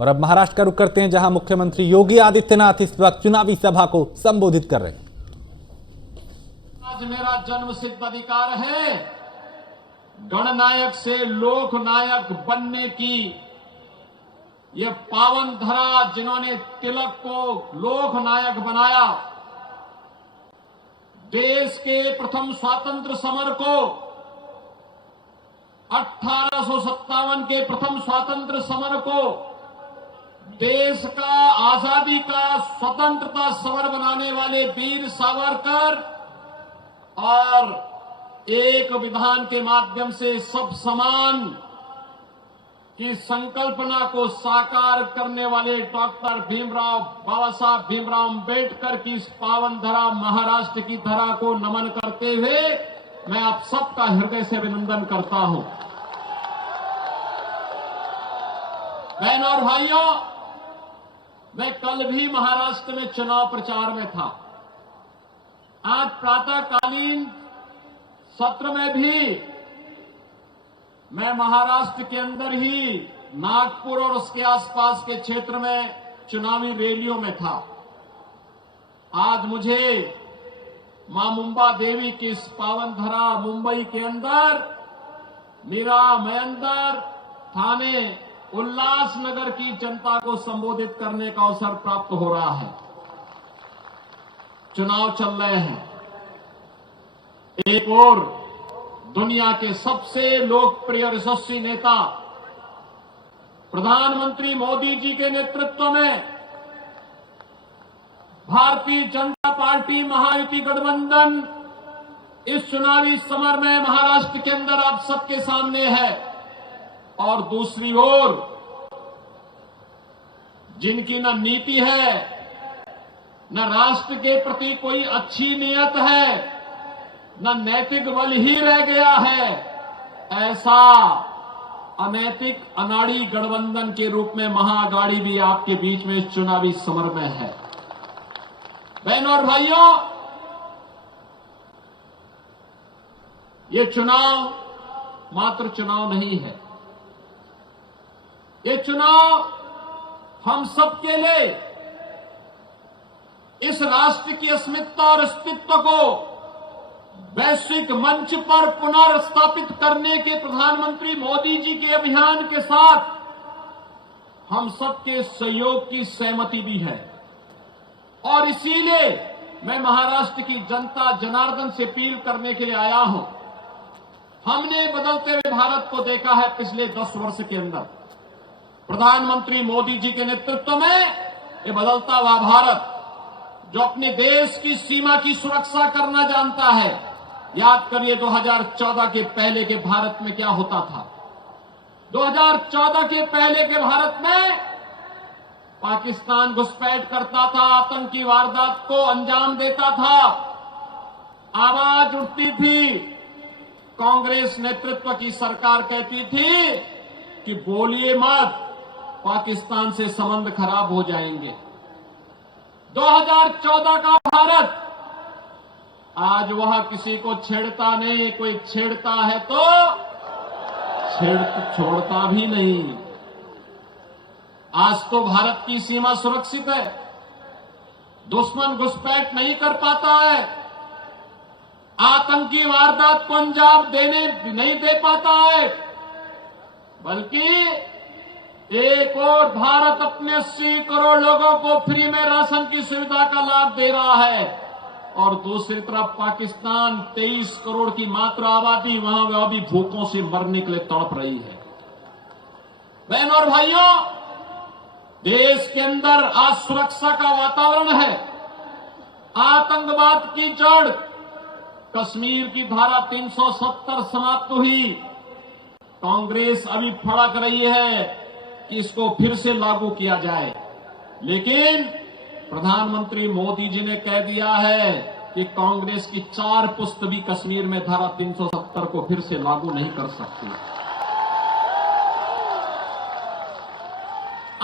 और अब महाराष्ट्र का रुख करते हैं, जहां मुख्यमंत्री योगी आदित्यनाथ इस वक्त चुनावी सभा को संबोधित कर रहे हैं। आज मेरा जन्म सिद्ध अधिकार है गणनायक से लोकनायक बनने की। ये पावन धरा जिन्होंने तिलक को लोकनायक बनाया, देश के प्रथम स्वातंत्र समर को 1857 के प्रथम स्वातंत्र समर को देश का आजादी का स्वतंत्रता समर बनाने वाले वीर सावरकर और एक विधान के माध्यम से सब समान की संकल्पना को साकार करने वाले डॉक्टर बाबा साहब भीमराव अंबेडकर की इस पावन धरा महाराष्ट्र की धरा को नमन करते हुए मैं आप सबका हृदय से अभिनंदन करता हूं। बहनों और भाइयों, मैं कल भी महाराष्ट्र में चुनाव प्रचार में था। आज प्रातःकालीन सत्र में भी मैं महाराष्ट्र के अंदर ही नागपुर और उसके आसपास के क्षेत्र में चुनावी रैलियों में था। आज मुझे मां मुंबा देवी की इस पावन धरा मुंबई के अंदर मीरा मयंदर थाने उल्लासनगर की जनता को संबोधित करने का अवसर प्राप्त हो रहा है। चुनाव चल रहे हैं। एक और दुनिया के सबसे लोकप्रिय यशस्वी नेता प्रधानमंत्री मोदी जी के नेतृत्व में भारतीय जनता पार्टी महायुति गठबंधन इस चुनावी समर में महाराष्ट्र के अंदर आप सबके सामने है। और दूसरी ओर जिनकी न नीति है न राष्ट्र के प्रति कोई अच्छी नीयत है, न नैतिक बल ही रह गया है, ऐसा अनैतिक अनाड़ी गठबंधन के रूप में महाअघाड़ी भी आपके बीच में इस चुनावी समर में है। बहनों और भाइयों, ये चुनाव मात्र चुनाव नहीं है। ये चुनाव हम सबके लिए इस राष्ट्र की अस्मिता और अस्तित्व को वैश्विक मंच पर पुनर्स्थापित करने के प्रधानमंत्री मोदी जी के अभियान के साथ हम सबके सहयोग की सहमति भी है। और इसीलिए मैं महाराष्ट्र की जनता जनार्दन से अपील करने के लिए आया हूं। हमने बदलते हुए भारत को देखा है पिछले 10 वर्ष के अंदर। प्रधानमंत्री मोदी जी के नेतृत्व में ये बदलता हुआ भारत जो अपने देश की सीमा की सुरक्षा करना जानता है। याद करिए 2014 के पहले के भारत में क्या होता था। 2014 के पहले के भारत में पाकिस्तान घुसपैठ करता था, आतंकी वारदात को अंजाम देता था, आवाज उठती थी। कांग्रेस नेतृत्व की सरकार कहती थी कि बोलिए मत, पाकिस्तान से संबंध खराब हो जाएंगे। 2014 का भारत आज वह किसी को छेड़ता नहीं, कोई छेड़ता है तो छोड़ता भी नहीं। आज तो भारत की सीमा सुरक्षित है, दुश्मन घुसपैठ नहीं कर पाता है, आतंकी वारदात को अंजाम नहीं दे पाता है, बल्कि एक और भारत अपने 80 करोड़ लोगों को फ्री में राशन की सुविधा का लाभ दे रहा है और दूसरी तरफ पाकिस्तान 23 करोड़ की मात्र आबादी वहां वह भी भूखों से मरने के लिए तड़प रही है। बहनों और भाइयों, देश के अंदर आज सुरक्षा का वातावरण है। आतंकवाद की जड़ कश्मीर की धारा 370 समाप्त हुई। कांग्रेस अभी फड़क रही है कि इसको फिर से लागू किया जाए, लेकिन प्रधानमंत्री मोदी जी ने कह दिया है कि कांग्रेस की 4 पुस्त भी कश्मीर में धारा 370 को फिर से लागू नहीं कर सकती।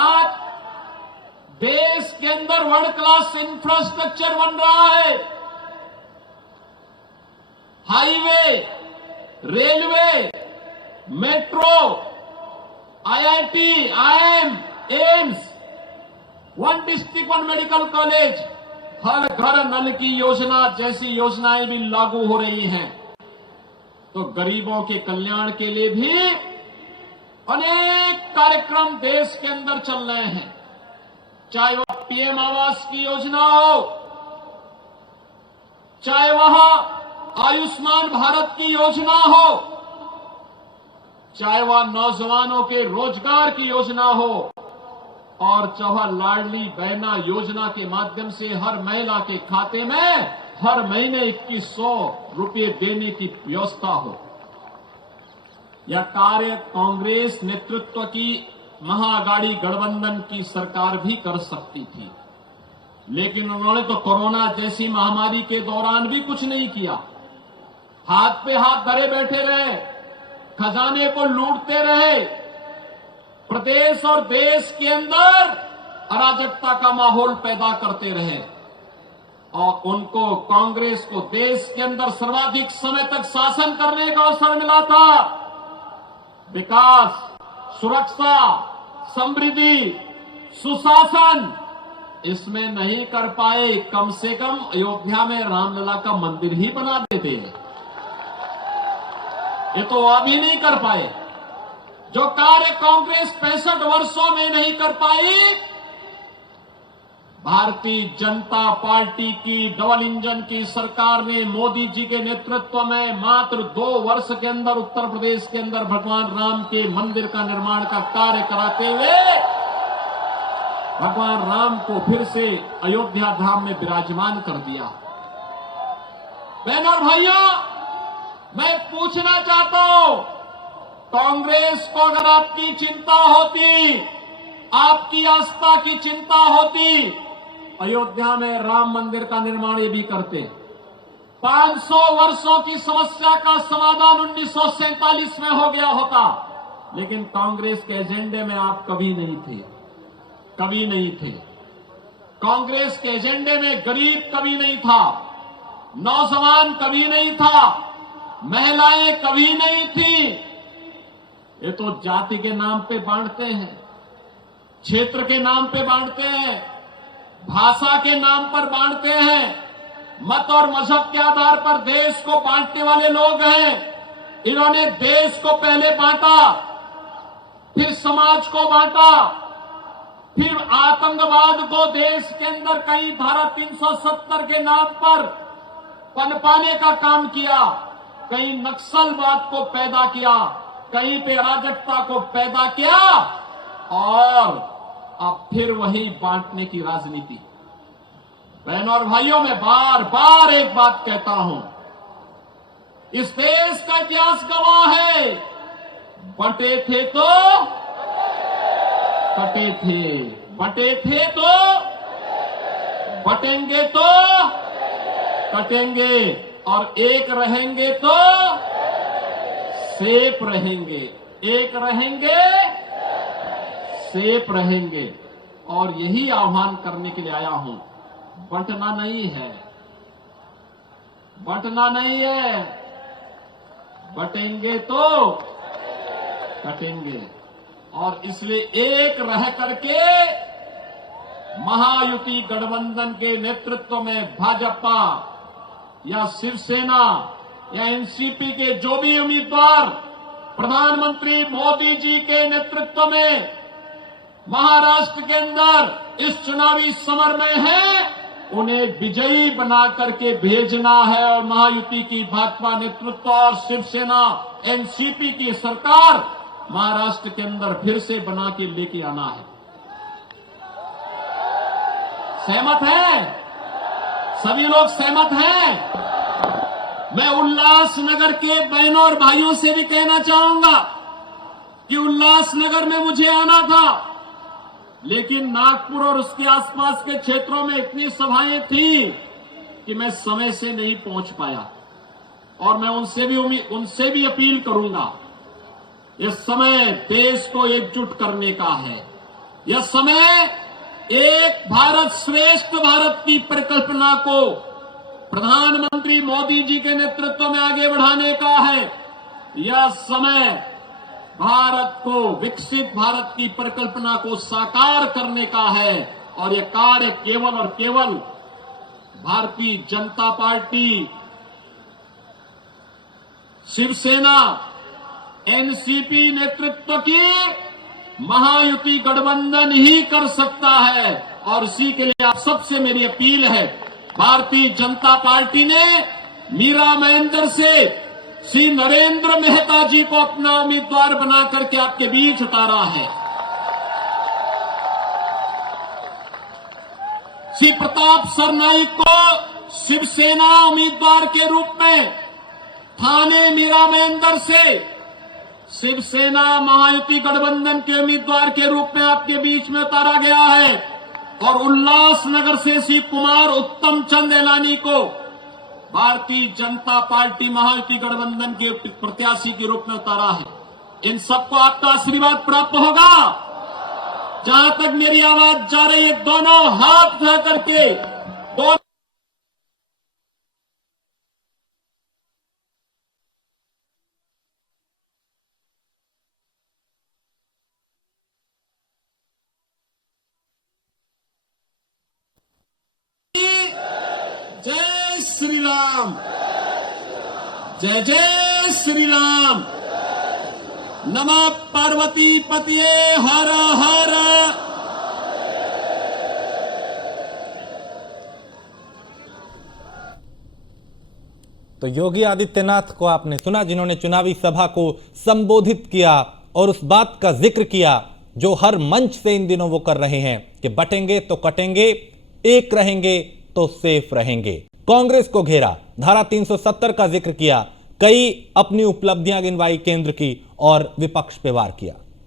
आज देश के अंदर वर्ल्ड क्लास इंफ्रास्ट्रक्चर बन रहा है। Highway, railway, metro, IIT, IIM AIIMS, one district one medical college, हर घर नल की योजना जैसी योजनाएं भी लागू हो रही हैं। तो गरीबों के कल्याण के लिए भी अनेक कार्यक्रम देश के अंदर चल रहे हैं, चाहे वह पीएम आवास की योजना हो, चाहे वह आयुष्मान भारत की योजना हो, चाहे वह नौजवानों के रोजगार की योजना हो, और चाहे लाडली बहना योजना के माध्यम से हर महिला के खाते में हर महीने 2100 रुपये देने की व्यवस्था हो। यह कार्य कांग्रेस नेतृत्व की महाअघाड़ी गठबंधन की सरकार भी कर सकती थी, लेकिन उन्होंने तो कोरोना जैसी महामारी के दौरान भी कुछ नहीं किया। हाथ पे हाथ धरे बैठे रहे, खजाने को लूटते रहे, प्रदेश और देश के अंदर अराजकता का माहौल पैदा करते रहे, और उनको कांग्रेस को देश के अंदर सर्वाधिक समय तक शासन करने का अवसर मिला था। विकास, सुरक्षा, समृद्धि, सुशासन इसमें नहीं कर पाए। कम से कम अयोध्या में रामलला का मंदिर ही बना देते, ये तो अभी नहीं कर पाए। जो कार्य कांग्रेस 65 वर्षों में नहीं कर पाई, भारतीय जनता पार्टी की डबल इंजन की सरकार ने मोदी जी के नेतृत्व में मात्र 2 वर्ष के अंदर उत्तर प्रदेश के अंदर भगवान राम के मंदिर का निर्माण का कार्य कराते हुए भगवान राम को फिर से अयोध्या धाम में विराजमान कर दिया। बहनों और भाइयों, मैं पूछना चाहता हूं, कांग्रेस को अगर आपकी चिंता होती, आपकी आस्था की चिंता होती, अयोध्या में राम मंदिर का निर्माण ये भी करते। 500 वर्षों की समस्या का समाधान 1947 में हो गया होता, लेकिन कांग्रेस के एजेंडे में आप कभी नहीं थे, कभी नहीं थे। कांग्रेस के एजेंडे में गरीब कभी नहीं था, नौजवान कभी नहीं था, महिलाएं कभी नहीं थी। ये तो जाति के नाम पे बांटते हैं, क्षेत्र के नाम पे बांटते हैं, भाषा के नाम पर बांटते हैं, मत और मजहब के आधार पर देश को बांटने वाले लोग हैं। इन्होंने देश को पहले बांटा, फिर समाज को बांटा, फिर आतंकवाद को देश के अंदर कई धारा 370 के नाम पर पनपाने का काम किया, कहीं नक्सलवाद को पैदा किया, कहीं पे अराजकता को पैदा किया, और अब फिर वही बांटने की राजनीति। बहनों और भाइयों, मैं बार बार एक बात कहता हूं, इस देश का इतिहास गवाह है, बंटे थे तो कटे थे, बंटे थे तो बटेंगे तो कटेंगे, और एक रहेंगे तो सेफ रहेंगे, एक रहेंगे सेफ रहेंगे। और यही आह्वान करने के लिए आया हूं, बंटना नहीं है, बंटना नहीं है, बटेंगे तो कटेंगे। और इसलिए एक रह करके महायुति गठबंधन के नेतृत्व में भाजपा या शिवसेना या एनसीपी के जो भी उम्मीदवार प्रधानमंत्री मोदी जी के नेतृत्व में महाराष्ट्र के अंदर इस चुनावी समर में है, उन्हें विजयी बना करके भेजना है, और महायुति की भाजपा नेतृत्व और शिवसेना एनसीपी की सरकार महाराष्ट्र के अंदर फिर से बना के लेके आना है। सहमत हैं? सभी लोग सहमत हैं? मैं उल्लासनगर के बहनों और भाइयों से भी कहना चाहूंगा कि उल्लासनगर में मुझे आना था, लेकिन नागपुर और उसके आसपास के क्षेत्रों में इतनी सभाएं थी कि मैं समय से नहीं पहुंच पाया। और मैं उनसे भी अपील करूंगा, यह समय देश को एकजुट करने का है, यह समय एक भारत श्रेष्ठ भारत की परिकल्पना को प्रधानमंत्री मोदी जी के नेतृत्व में आगे बढ़ाने का है। यह समय भारत को, विकसित भारत की परिकल्पना को साकार करने का है। और यह कार्य केवल और केवल भारतीय जनता पार्टी, शिवसेना, एनसीपी नेतृत्व की महायुति गठबंधन ही कर सकता है। और इसी के लिए आप सबसे मेरी अपील है, भारतीय जनता पार्टी ने मीरा महेंद्र से श्री नरेंद्र मेहता जी को अपना उम्मीदवार बना करके आपके बीच उतारा है। श्री प्रताप सरनाईक को शिवसेना उम्मीदवार के रूप में थाने मीरा महेंद्र से शिवसेना महायुति गठबंधन के उम्मीदवार के रूप में आपके बीच में उतारा गया है। और उल्लासनगर से श्री कुमार उत्तम चंद एलानी को भारतीय जनता पार्टी महायुति गठबंधन के प्रत्याशी के रूप में उतारा है। इन सबको आपका आशीर्वाद प्राप्त होगा। जहां तक मेरी आवाज जा रही है, दोनों हाथ उठा करके दोनों जय श्री राम, जय जय श्री राम, नमः पार्वती पतिये हर हर। तो योगी आदित्यनाथ को आपने सुना, जिन्होंने चुनावी सभा को संबोधित किया और उस बात का जिक्र किया जो हर मंच से इन दिनों वो कर रहे हैं कि बटेंगे तो कटेंगे, एक रहेंगे तो सेफ रहेंगे। कांग्रेस को घेरा, धारा 370 का जिक्र किया, कई अपनी उपलब्धियां गिनवाई केंद्र की और विपक्ष पे वार किया।